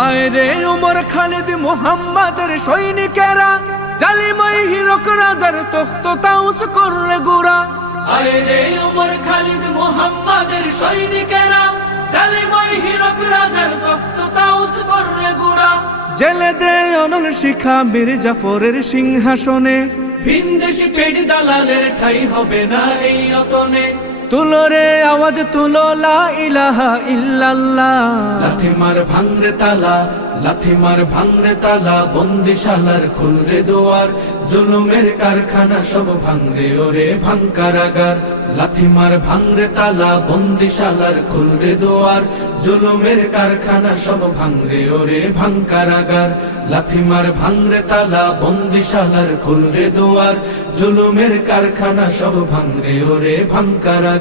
আয় রে উমর খালিদ মুহাম্মাদের সৈনিকেরা, জালিমাই হিরক রাজার তখ্ত তাউস করে গুরা। আয় রে উমর খালিদ মুহাম্মাদের সৈনিকেরা, জালিমাই হিরক রাজার তখ্ত তাউস করে গুরা। জেলে দে অনল শিখা বীর জাফরের সিংহাসনে, ভিনদেশি পেট দালালের ঠাই হবে না এই অতনে। তুলো রে আওয়াজ তুলো লা ইলাহা ইল্লাল্লাহ। লাথি মার ভাঙরে তালা, লাথি মার ভাঙরে তালা, বন্দিশালার খুলরে দুয়ার। জুলুমের কারখানা সব ভাঙরে ওরে ভাঙ কারাগার। লাথি মার ভাঙরে তালা, বন্দিশালার খুলরে দুয়ার। জুলুমের কারখানা সব ভাঙরে ওরে ভাঙ কারাগার। লাথি মার ভাঙরে তালা, বন্দিশালার খুলরে দুয়ার। জুলুমের কারখানা সব ভাঙরে ওরে ভাঙ কারাগার।